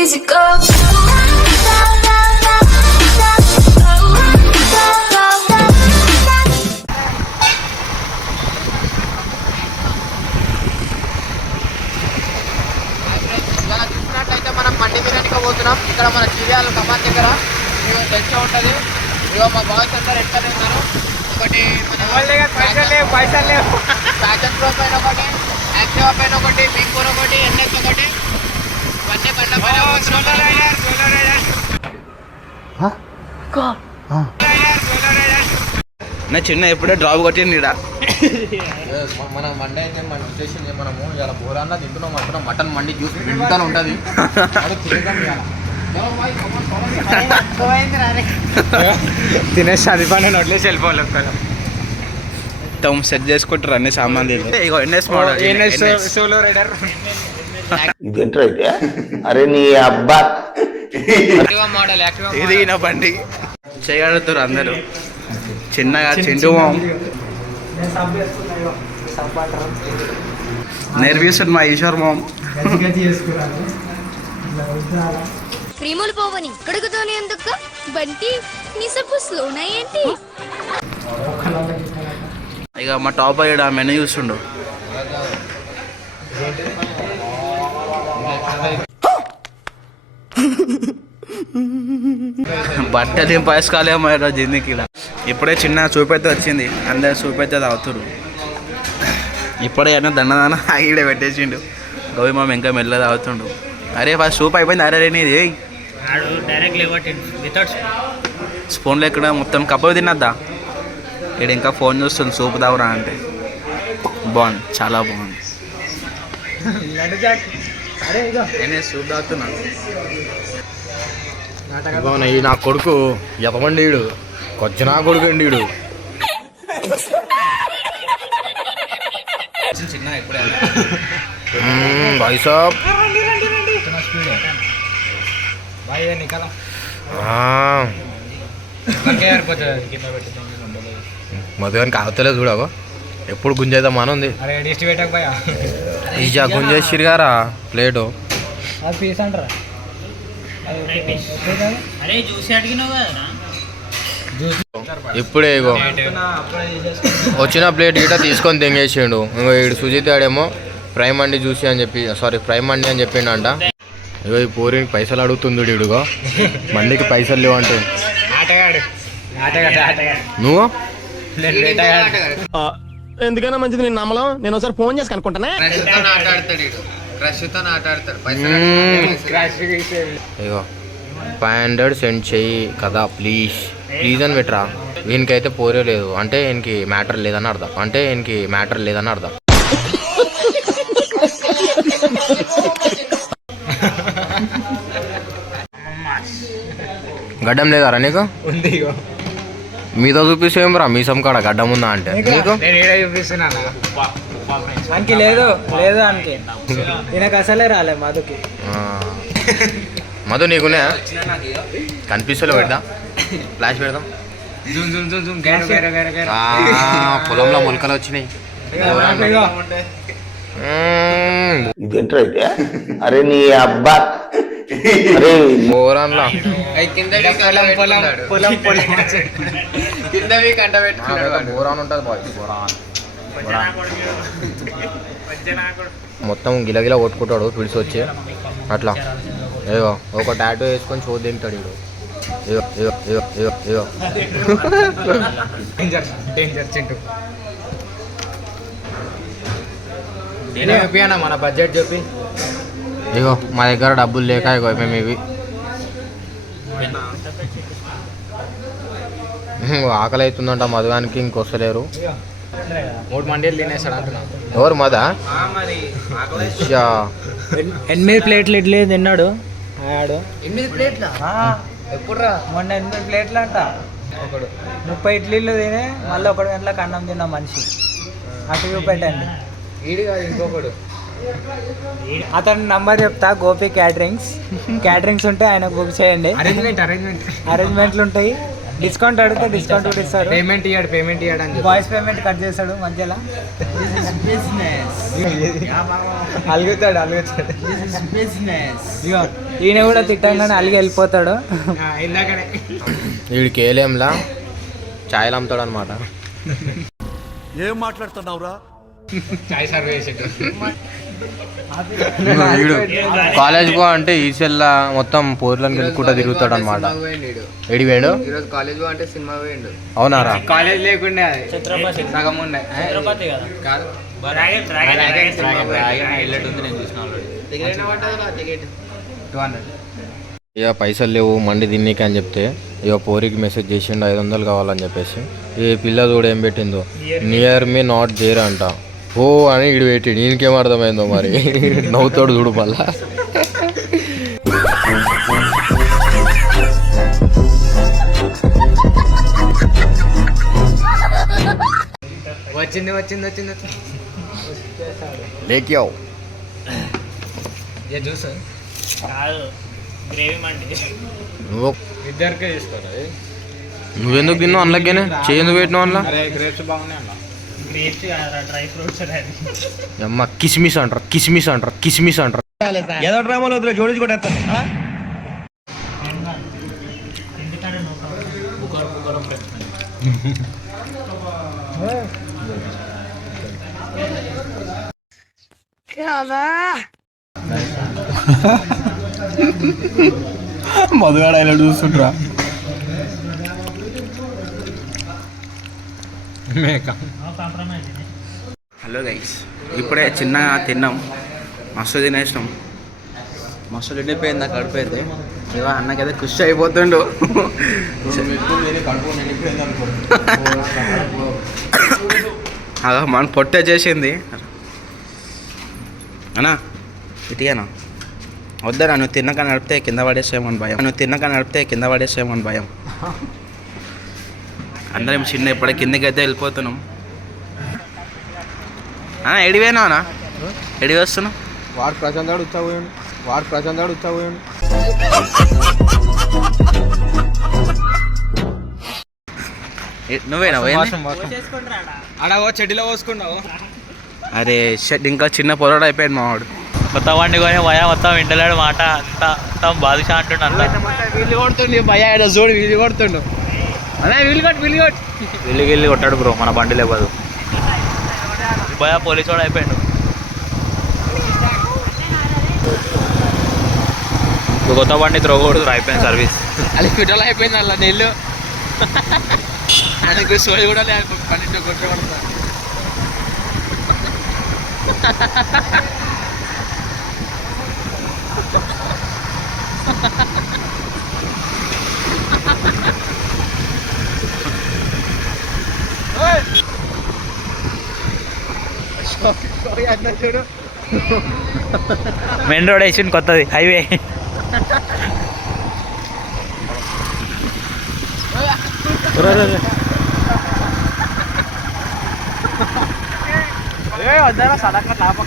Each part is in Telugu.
easy go. చూసినట్లయితే మనం మండి బిర్యానీకి పోతున్నాం. ఇక్కడ మన చిరియాల సమాజ్ దగ్గర తెచ్చ ఉంటుంది. ఇగో మా బాయ్స్ అందరు ఎక్కడ ఉన్నారు. ఒకటి పైసలు లేవు ఫ్యాషన్ ప్రో పైన ఒకటి, యాక్టివా పైన ఒకటి, బిగ్ ఫోర్ ఒకటి, ఎన్ఎస్ ఒకటి, ఇవన్నీ బండ్ల పైన నా చిన్న ఎప్పుడే డ్రాప్ కొట్టింది. మన మండి అయితే మన స్టేషన్ మనము ఇలా బోరాన్న తింటున్నాం అంటున్నాం. మటన్ మండి జ్యూస్ వింటాను ఉంటుంది. తినేసి అది పని వదిలేసి వెళ్ళిపోవాలి. మొత్తం సెట్ చేసుకుంటారు అన్ని సామాన్లు. ఇగో ఎన్ఎస్ మోడల్, సోలో రైడర్. ఇదేంటైతే అరే నీ అబ్బా మోడల్ ఇది నా బండి చేయగలుగుతారు అందరూ. చిన్నగా చిండు నేర్పిస్తుంది మా ఈశ్వర్ మామ్. క్రీములు పోవని కడుగుతోనే ఎందుకు బంటి నీ సబ్బు స్లోనా ఏంటి? ఇక మా టాప్ అయ్యాడు ఆ మెనూ చూస్తుండు. బట్టలు ఏం పయసుకోలేమో జిందగీలా. ఇప్పుడే చిన్న చూపెత్త వచ్చింది, అందరు చూపెత్త తాగుతురు. ఇప్పుడే అన్న దండదాన ఈడ పెట్టేసిండు. గోవి మామ ఇంకా మెల్ల తాగుతుండు. అరే ఫస్ట్ సూప్ అయిపోయింది. అరే నీది స్పూన్లు ఎక్కడ మొత్తం కప్పు తిన్నద్దా. ఇక్కడ ఇంకా ఫోన్ చూస్తుంది సూప్ తాగురా అంటే. బాగుంది, చాలా బాగుంది. నేనే సూప్ తాగుతున్నా. నా కొడుకు ఎతమండి వీడు, కొచ్చి నా కొడుకు అండి వీడు. చిన్న ఇప్పుడే వైసాబ్ మధుగానికి కావతలేదు చూడవా, ఎప్పుడు గుంజేద్దామని ఉంది. ఇజా గుంజేసిరు గారా ప్లేటు. ఇప్పుడే ఇగో వచ్చిన ప్లేట్ గిట్ట తీసుకొని తెంగేసిండు. ఇంకో ఇడు సుజిత్ ఆడేమో ఫ్రై మండి చూసి అని చెప్పి, సారీ ఫ్రై మండి అని చెప్పిండంట. ఇగో ఈ పూరికి పైసలు అడుగుతుంది ఇడుగో, మండికి పైసలు లేవంటే. నువ్వు ఎందుకన్నా మంచిది నేను నమ్మలం. నేను ఒకసారి ఫోన్ చేసి కనుక్కుంటానే. ఇగో 500 సెండ్ చెయ్యి కదా ప్లీజ్ ప్లీజ్ అని పెట్టరా. వీనికైతే పోరే లేదు అంటే ఈయనకి మ్యాటర్ లేదని అర్థం, అంటే ఈయనకి మ్యాటర్ లేదని అర్థం. గడ్డం లేదారా నీకు? మీతో చూపిస్తేం రా మీసం కాడ గడ్డం ఉందా అంటే నీకు అంకి లేదు లేదు అంకి ఈయనకు అసలే రాలే మధుకి. మధు నీకునే కనిపిస్తలే పెడదా ఫ్లాష్ పెడదాం. పొలంలో మొలకలు వచ్చినాయి. ఇదేంటైతే అరే నీ అబ్బా అరే బోరాన్లా బోరాన్ ఉంటుంది బాయ్. మొత్తం గిలగిల కొట్టుకుంటాడు పిడిచి వచ్చి అట్లా. ఏవో ఒక టాటూ వేసుకొని చూ తింటాడు వీడు. మన బడ్జెట్ చెప్పి ఇగో మా దగ్గర డబ్బులు లేక ఇగో మేము ఇవి ఆకలి అవుతుందంట మధుగానికి, ఇంకొస్తలేరు. 3 మండీలు తినేసాడు అంటున్నా. ఎవరు మదా? 8 ప్లేట్లు ఇడ్లీ తిన్నాడు. 8 ప్లేట్లా ఎప్పుడు రా? మొన్న 8 ప్లేట్లు అంట. ఒకడు 30 ఇడ్లీలు తినే మళ్ళీ 1 గంటలకు అన్నం తిన్న మనిషి. అటు చూపెట్టండి. ఈడు కాదు ఇంకొకడు. అతని నంబర్ చెప్తా, గోపి క్యాటరింగ్స్. క్యాటరింగ్స్ ఉంటే ఆయనకు బుక్ చేయండి. అరేంజ్మెంట్లు ఉంటాయి. డిస్కౌంట్ అడిగితే డిస్కౌంట్ కూడా ఇస్తారు. పేమెంట్ ఇయ్యాడు అని వాయిస్ పేమెంట్ కట్ చేస్తాడు మధ్యలో. అలుగుతాడు ఇగో ఈయన కూడా తిట్టంగానే అలిగి వెళ్ళిపోతాడు. వీడికి ఏలేంలా ఛాయలు అమ్ముతాడు అనమాట. ఏం మాట్లాడుతున్నావురా? వీడు కాలేజ్ పో అంటే ఈసెల్లా మొత్తం పోర్లను గెలుకుంటా తిరుగుతాడు అనమాట. ఎడి వేడు ఈరోజు కాలేజ్ అంటే సినిమా పోయిండు. అవునారా? కాలేజ్ లేకుండా సగం ఉండే కాదు ఇక పైసలు లేవు మండి తిన్నీకి అని చెప్తే ఇక పోరికి మెసేజ్ చేసిండు 500 కావాలని చెప్పేసి. ఈ పిల్ల కూడా ఏం పెట్టిందో నియర్ మీ నాట్ దేర్ అంట. ఓ అని ఇడు పెట్టి ఈయనకేం అర్థమైందో మరి. నవ్వుతాడు చూడు మళ్ళా. వచ్చింది లేక్యావు చూసు నువ్వు ఇద్దరికే తీసుకోరా. నువ్వెందుకు తిన్నావు అందులోకేనే చేయందుకు పెట్టినావు అందులో? గ్రేప్స్ బాగున్నాయి అన్న. అమ్మ కిస్మిస్ అంటారు. ఏదో డ్రామాలో వదిలే జోడించుకుంటా. మధుగాడ ఇలా చూస్తుంటారా? హలో గైస్, ఇప్పుడే చిన్నగా తిన్నాం, మస్తు తినేసినాం, మస్తు నిండిపోయింది నాకు కడుపు అయితే. ఇక అన్నకైతే ఖుషి అయిపోతుండు. మన పొట్టే చేసింది అన్నా ఇటీనా వద్దరా, నువ్వు తిన్నక నడిపితే కింద పడేసేమని భయం. అందరం చిన్న ఇప్పుడే కిందకైతే వెళ్ళిపోతున్నాం. ఎడివేనా అన్నా? ఎడి వస్తున్నావు? వాడు ప్రశాంతాడు ఉత్సాహపోయాడు. నువ్వేనా అలా చెడ్డీలో పోసుకున్నావు. అరే షట్, ఇంకా చిన్న పొరడు అయిపోయాడు మావాడు. కొత్త బండి కొని భయ మొత్తం వింటలేడు మాట. అంతా బాదుషా అంటుండు. అంతా వీళ్ళు కొడుతుండు భయ చూడు, వీళ్ళు కొడుతుండు. అదే వెళ్ళి కొట్టాడు బ్రో, మన బండి లేవదు. భయ పోలీసు వాడు అయిపోయాడు. కొత్త బండి త్రోగూడదు, అయిపోయింది సర్వీస్. అది ఫిటోలు అయిపోయింది అలా నీళ్ళు. ఆయనకు సోయి కూడా లేదు, 12 కొట్టబడతా. చూడు మెయిన్ రోడ్ వేసింది కొత్తది, హైవే. వద్దారా సడన్గా లాభం.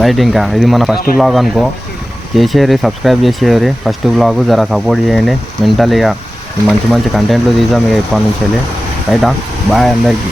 రైట్, ఇంకా ఇది మన ఫస్ట్ బ్లాగ్ అనుకో. చేసేయరు, సబ్స్క్రైబ్ చేసేయరు. ఫస్ట్ బ్లాగ్ జర సపోర్ట్ చేయండి. మెంటల్గా మంచి కంటెంట్లు తీసాం ఇక ఇప్పటి నుంచి. రైటా, బాయ్ అందరికీ.